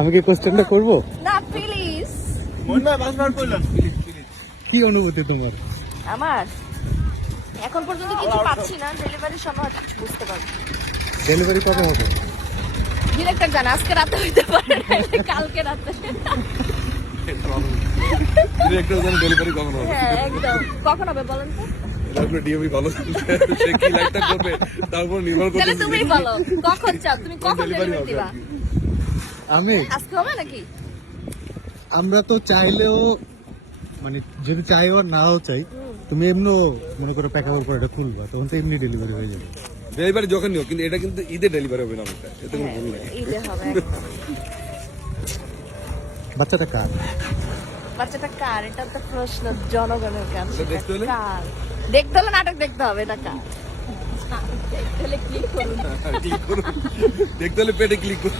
আমি কি কোশ্চেনটা করবো? না প্লিজ। কি অনুভূতি তোমার? আমার এখন পর্যন্ত কিছু পাচ্ছি না, ডেলিভারির সময় হয়তো কিছু বুঝতে পারবো। ডেলিভারি কবে হবে? ডিরেক্টর জানে আজকে রাতে হইতে পারে, কালকে রাতে। ডিরেক্টর জানে ডেলিভারি কখন হবে। হ্যাঁ একদম। কখন হবে বলেন তো? আপনার ডিএমই ভালো চলছে, সে কি লাইটটা করবে তারপর নির্ভর তাহলে করতেছে তুমি বলো কখন চাও, তুমি কখন ডেলিভারি ডেলিভারি হবে দিবা? আর কি। আমি আজকে হবে নাকি? আমরা তো চাইলেও মানে যদি চাইও আর নাও চাই, তুমি এমনিও মনে করো প্যাকেট করে এটা খুলবা, তখন তো এমনি ডেলিভারি হয়ে যাবে। ডেলিভারি যখন নিও, কিন্তু এটা কিন্তু ঈদে ডেলিভারি হবে না আমারটা, এতে কোনো ভুল নাই। ঈদে হবে একদম। বাচ্চাটা কার? বাচ্চাটা কার? এটা তো প্রশ্ন জনগণের কাছে। এটা দেখতে হলে? কার দেখতে হলে নাটক দেখতে হবে। এটা কার দেখতে হলে ক্লিক করুন। ক্লিক করুন, দেখতে হলে পেটে ক্লিক করুন।